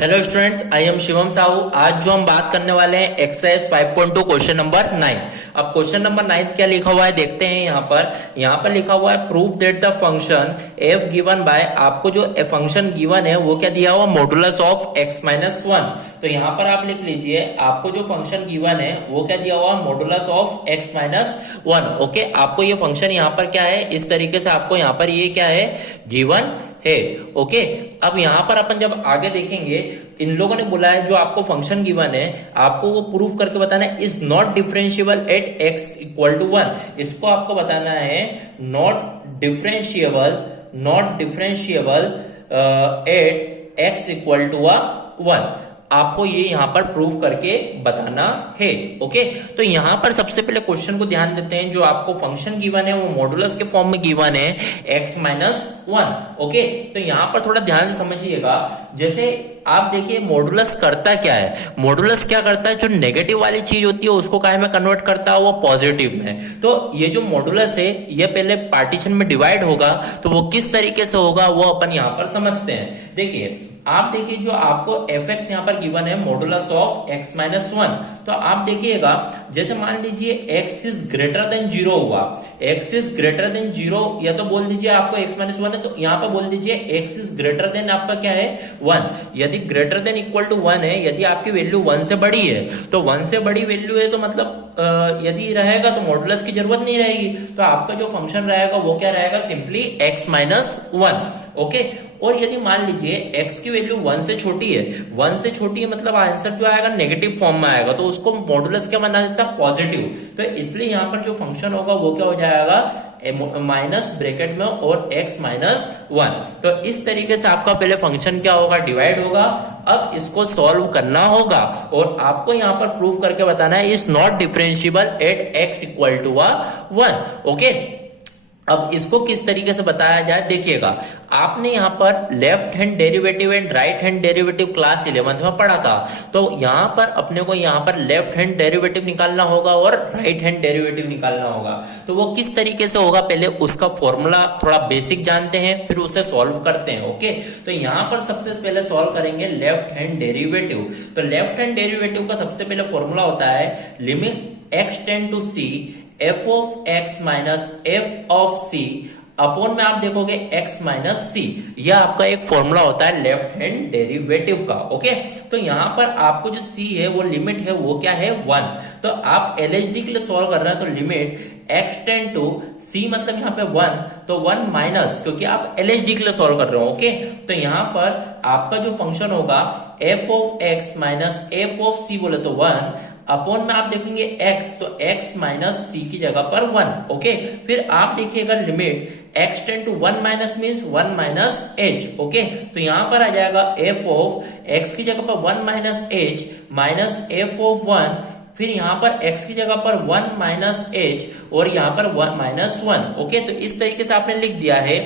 Hello students, I am Shivam Sahu. आज जो हम बात करने वाले हैं एक्सरसाइज 5.2 क्वेश्चन नंबर 9। अब क्वेश्चन नंबर 9 क्या लिखा हुआ है देखते हैं। यहाँ पर लिखा हुआ है proof that the function F given by, आपको जो फंक्शन गिवन है वो क्या दिया हुआ, मॉडुलस ऑफ x माइनस 1। तो यहाँ पर आप लिख लीजिए, आपको जो फंक्शन गिवन है वो क्या दिया हुआ, modulus of x minus 1। Okay, आपको ये फंक्शन यहाँ पर क्या है, इस तरीके से आपको यहाँ पर ये क्या है, गिवन है। ओके, अब यहां पर अपन जब आगे देखेंगे, इन लोगों ने बोला है जो आपको फंक्शन गिवन है आपको वो प्रूफ करके बताना है, is not differentiable at x equal to 1। इसको आपको बताना है not differentiable at x equal to 1। आपको ये यहां पर प्रूव करके बताना है। ओके, तो यहां पर सबसे पहले क्वेश्चन को ध्यान देते हैं। जो आपको फंक्शन गिवन है वो मॉडुलस के फॉर्म में गिवन है x माइनस 1। ओके, तो यहां पर थोड़ा ध्यान से समझिएगा। जैसे आप देखिए मॉडुलस करता क्या है, मॉडुलस क्या करता है, जो नेगेटिव वाली चीज होती है उसको काय में कन्वर्ट करता है, वो पॉजिटिव में। तो ये जो मॉडुलस है ये पहले पार्टीशन में डिवाइड होगा, तो वो किस तरीके से होगा वो अपन यहां पर समझते हैं। देखिए, आप देखिए जो आपको fx यहाँ पर गिवन है मॉडुलस ऑफ x माइनस 1। तो आप देखिएगा, जैसे मान लीजिए x इज ग्रेटर देन 0 हुआ, x इज ग्रेटर देन 0, या तो बोल दीजिए आपको x माइनस 1 है तो यहाँ पर बोल दीजिए x इज ग्रेटर देन आपका क्या है 1। यदि ग्रेटर देन इक्वल टू 1 है, यदि आपकी वैल्यू 1 से बड़ी है, तो 1 से बड़ी वैल्यू है तो मतलब यदि रहेगा तो मॉडुलस की जरूरत नहीं रहेगी। तो आपका जो फंक्शन रहेगा वो क्या रहेगा, सिंपली x माइनस 1। ओके, और यदि मान लीजिए x की वैल्यू 1 से छोटी है, 1 से छोटी है मतलब आंसर जो आएगा नेगेटिव फॉर्म में आएगा, तो उसको मॉडुलस क्या बना देता है, पॉजिटिव। तो इसलिए यहाँ पर जो फंक्शन होगा वो क्या हो जाएगा, माइनस ब्रैकेट में और x माइनस 1। तो इस तरीके से आपका पहले फंक्शन क्या होगा, डिवाइड होगा। अब इसको सॉल्व करना होगा और आपको यहाँ पर प्रूव करके बताना है, is not differentiable at x equal to 1। Okay, अब इसको किस तरीके से बताया जाए, देखिएगा आपने यहाँ पर left hand derivative and right hand derivative class 11th में पढ़ा था। तो यहाँ पर अपने को यहाँ पर लेफ्ट हैंड डेरिवेटिव निकालना होगा और राइट हैंड डेरिवेटिव निकालना होगा। तो वो किस तरीके से होगा, पहले उसका फॉर्मूला थोड़ा बेसिक जानते हैं फिर उसे सॉल्व करते हैं। ओके, तो यहाँ पर सबसे पहले सॉल्व करेंगे लेफ्ट हैंड डेरिवेटिव। तो लेफ्ट हैंड डेरिवेटिव का सबसे पहले फॉर्मूला होता है limit x tend to c f of x minus f of c upon में आप देखोगे x माइनस c। यह आपका एक फॉर्मूला होता है लेफ्ट हैंड डेरिवेटिव का। ओके, तो यहाँ पर आपको जो c है वो लिमिट है वो क्या है 1। तो आप LHD के लिए सॉल्व कर रहे हैं तो limit x tend to c मतलब यहाँ पे 1, तो 1 माइनस, क्योंकि आप LHD के लिए सॉल्व कर रहे हो। ओके, तो यहाँ पर आपका जो फंक्शन होगा f of x minus f of c बोले तो 1 अपॉन में आप देखेंगे x, तो x माइनस c की जगह पर 1। ओके, फिर आप देखिएगा limit x tend to 1 minus means 1 minus h। Okay, तो यहां पर आ जाएगा f ऑफ x की जगह पर 1 minus h minus f of 1, फिर यहाँ पर x की जगह पर 1 माइनस h और यहाँ पर 1 माइनस 1। ओके, तो इस तरीके से आपने लिख दिया है।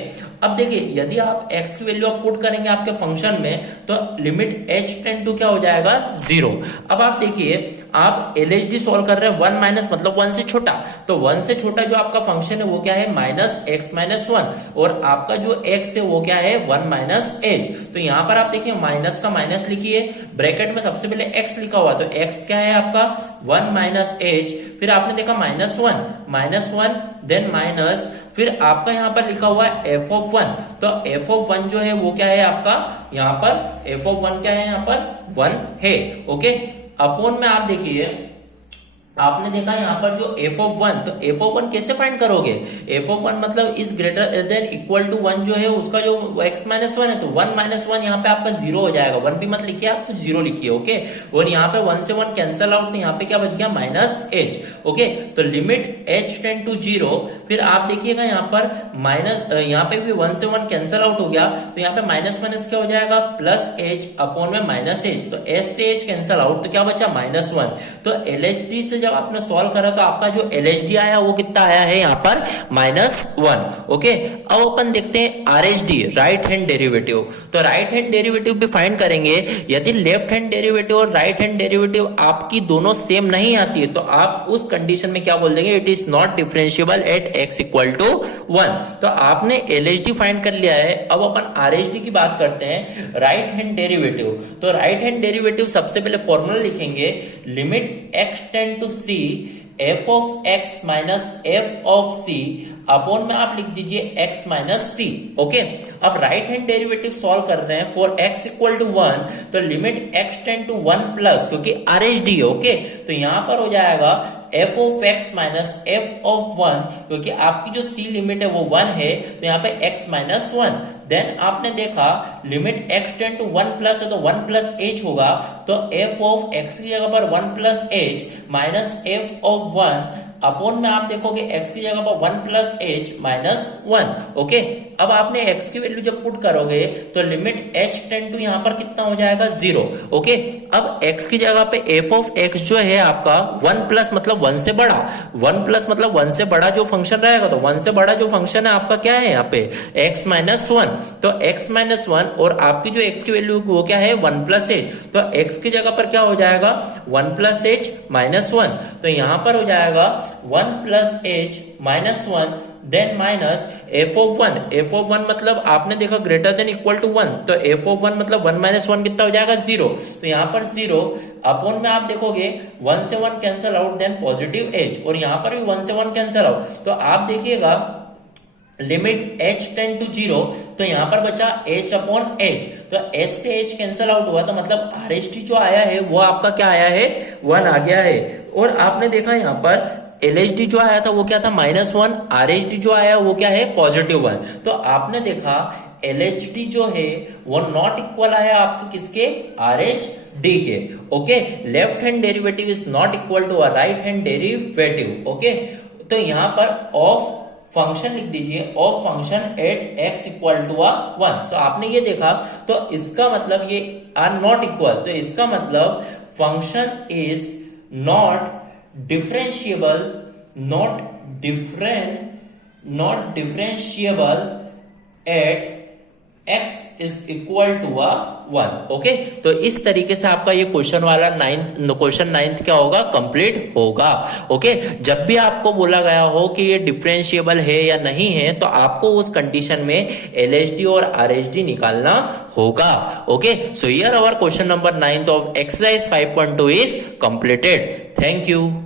अब देखिए, यदि आप x की वैल्यू आप पुट करेंगे आपके फंक्शन में तो लिमिट h टेंड टू क्या हो जाएगा 0। अब आप देखिए, आप LHD सॉल्व कर रहे हैं 1 माइनस मतलब 1 से छोटा, तो 1 से छोटा जो आपका फंक्शन है वो क्या है, माइनस x माइनस 1, और आपका जो x है वो क्या है 1 माइनस h। तो यहाँ पर आप देखिए माइनस का माइनस लिखिए, ब्रैकेट में सबसे पहले x लिखा हुआ, तो x क्या है आपका 1 माइनस h, फिर आपने देखा माइनस 1 देन माइनस, फिर आपका यहाँ पर लिखा हुआ है f ऑफ 1। तो f ऑफ 1 जो है वो क्या है आपका, यहाँ पर f ऑफ 1 क्या है, यहाँ पर 1 है। ओके, अपॉन में आप देखिए, आपने देखा यहाँ पर जो f ऑफ 1, तो f ऑफ 1 कैसे फाइंड करोगे, f ऑफ 1 मतलब is greater than equal to 1 जो है उसका जो x माइनस 1 है, तो 1 माइनस 1 यहाँ पे आपका 0 हो जाएगा। 1 भी मत लिखिए आप, तो 0 लिखिए। ओके, और यहाँ पे 1 से 1 कैंसल आउट, तो यहाँ पे क्या बच गया, माइनस h। ओके, तो लिमिट h टेंड टू 0, फिर आप देखिएगा यहाँ पर माइनस, यहाँ पे भी 1 से 1 कैंसल आउट हो गया, तो यहाँ पे माइनस माइनस क्या हो जाएगा, प्लस h अपॉन में माइनस h, तो h से h कैंसल आउट, तो क्या बचा माइनस 1। तो LHD से जब आपने सॉल्व करा तो आपका जो LHD आया वो कितना आया है यहाँ पर -1। ओके, अब अपन देखते हैं RHD, राइट हैंड डेरिवेटिव। तो राइट हैंड डेरिवेटिव भी फाइंड करेंगे। यदि लेफ्ट हैंड डेरिवेटिव और राइट हैंड डेरिवेटिव आपकी दोनों सेम नहीं आती है तो आप उस कंडीशन में क्या बोल देंगे, it is not differentiable at x equal to 1। तो आपने LHD फाइंड कर लिया है। अब अपन RHD की बात करते हैं, राइट हैंड डेरिवेटिव। तो राइट हैंड डेरिवेटिव सबसे पहले फॉर्मूला लिखेंगे, limit x tend to c f of x minus f of c upon में आप लिख दीजिए x माइनस c। ओके, अब राइट हैंड डेरिवेटिव सॉल्व कर रहे हैं फॉर x इक्वल टू 1, तो limit x tend to 1 plus, क्योंकि RHD है। ओके, तो यहां पर हो जाएगा f of x minus f of 1, क्योंकि आपकी जो c लिमिट है वो 1 है, तो यहाँ पे x माइनस 1। देन आपने देखा limit x tend to 1 plus है तो 1 प्लस h होगा, तो f ऑफ x की जगह पर 1 plus h minus f of 1 upon में आप देखोगे x की जगह पर 1 प्लस h माइनस 1। ओके, अब आपने x की वैल्यू जब पुट करोगे तो लिमिट h टेंड टू यहाँ पर कितना हो जाएगा 0। ओके, अब x की जगह पे f ऑफ x जो है आपका 1 प्लस मतलब 1 से बड़ा, 1 प्लस मतलब 1 से बड़ा जो फंक्शन रहेगा, तो 1 से बड़ा जो फंक्शन है आपका क्या है यहाँ पे x माइनस 1। तो x माइनस 1 और आपकी जो x की वैल्यू वो क्या है 1 प्लस h, तो x की जगह पर क्या हो जाएगा 1 प्लस h माइनस 1। तो यहाँ पर हो जाएगा 1 plus h minus 1, then minus f of 1। f of 1 मतलब आपने देखा ग्रेटर देन इक्वल टू 1, तो f ऑफ 1 मतलब 1 माइनस 1 कितना हो जाएगा 0। तो यहाँ पर 0 अपॉन में आप देखोगे 1 से 1 cancel out, then positive h, और यहाँ पर भी 1 से 1 कैंसल आउट। तो आप देखिएगा लिमिट h टेंड टू 0, तो यहाँ पर बचा h अपॉन h, तो h से h कैंसल आउट हुआ, तो मतलब RHD जो आया है वो आपका क्या आया है 1 आ गया है। और आपने देखा यहाँ पर LHD जो आया था वो क्या था -1, RHD जो आया वो क्या है +1। तो आपने देखा LHD जो है वो नॉट इक्वल आया आपके किसके, RHD के। Okay, left hand derivative is not equal to right hand derivative. Okay, तो यहाँ पर ऑफ फंक्शन लिख दीजिए, of function at x equal to 1। तो आपने ये देखा, तो इसका मतलब ये आर नॉट इक्वल, तो इसका मतलब function is not differentiable, not differentiable at x is equal to 1। Okay, तो इस तरीके से आपका ये क्वेश्चन 9th क्या होगा, कंप्लीट होगा। ओके, जब भी आपको बोला गया हो कि ये डिफरेंशिएबल है या नहीं है, तो आपको उस कंडीशन में LHD और RHD निकालना होगा। Okay, so here our question number 9 of exercise 5.2 is completed. Thank you.